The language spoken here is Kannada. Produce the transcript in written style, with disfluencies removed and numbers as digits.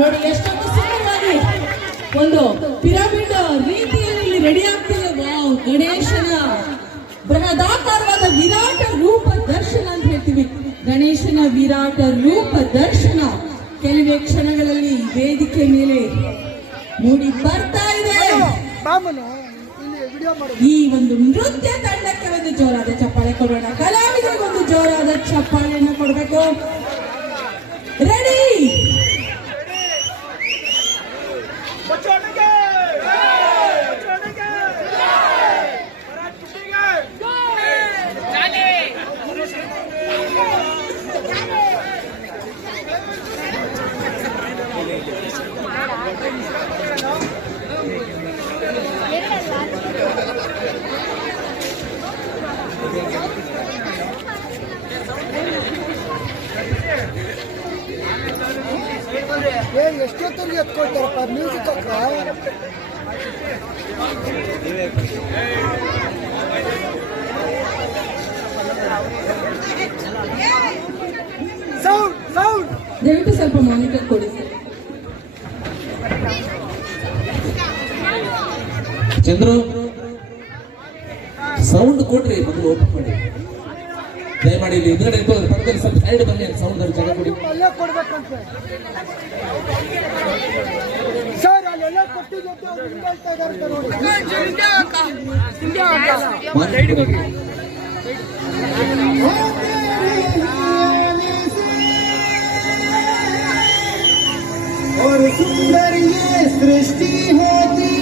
ನೋಡಿ ಎಷ್ಟೊಂದು ಸುಂದರವಾಗಿ ಒಂದು ಪಿರಮಿಡ್ ರೀತಿಯಲ್ಲಿ ಇಲ್ಲಿ ರೆಡಿ ಆಗ್ತಿದೆ. ವಾವ್, ಗಣೇಶನ ಬೃಹದಾಕಾರವಾದ ವಿರಾಟ ರೂಪ ದರ್ಶನ ಅಂತ ಹೇಳ್ತೀವಿ. ಗಣೇಶನ ವಿರಾಟ ರೂಪ ದರ್ಶನ ಕೆಲವೇ ಕ್ಷಣಗಳಲ್ಲಿ ವೇದಿಕೆ ಮೇಲೆ ಮೂಡಿ ಬರ್ತಾ ಇದೆ. ಈ ಒಂದು ನೃತ್ಯ ತಂಡಕ್ಕೆ ಒಂದು ಜೋರಾದ ಚಪ್ಪಾಳೆ ಕೊಡೋಣ, ಕಲಾವಿದರಿಗೆ ಒಂದು ಜೋರಾದ ಚಪ್ಪಾಳೆಯನ್ನು ಕೊಡಬೇಕು. ರೆಡಿ, ಎಷ್ಟೊತ್ತರಿಗೆ ಎತ್ಕೊಳ್ತಾರಪ್ಪ ಮ್ಯೂಸಿಕ್ ಹತ್ರ. ಸೌಂಡ್ ಸೌಂಡ್ ದಯವಿಟ್ಟು ಸ್ವಲ್ಪ ಮಾನಿಟರ್ ಕೊಡಿ ಸರ್. ಚಂದ್ರು ಸೌಂಡ್ ಕೊಡ್ರಿ, ಮೊದಲು ಓಪನ್ ಮಾಡಿ ದಯಮಾಡಿ. ಇಲ್ಲಿ ಹಿಂದ್ಗಡೆ ಪಕ್ಕದಲ್ಲಿ ಸ್ವಲ್ಪ ಸೈಡ್ ಬನ್ನಿ, ಸೌಂಡ್ ಜಾಗ ಕೊಡಿ. ಅಲ್ಲೇ ಕೊಡ್ಬೇಕಂತೆ ಸರ್, ಅಲ್ಲೆಲ್ಲ ಕೊಟ್ಟಿದ್ದು ಹೇಳ್ತಾ ಇದ್ದಾರೆ ನೋಡಿ. और सुंदर ये सृष्टि होती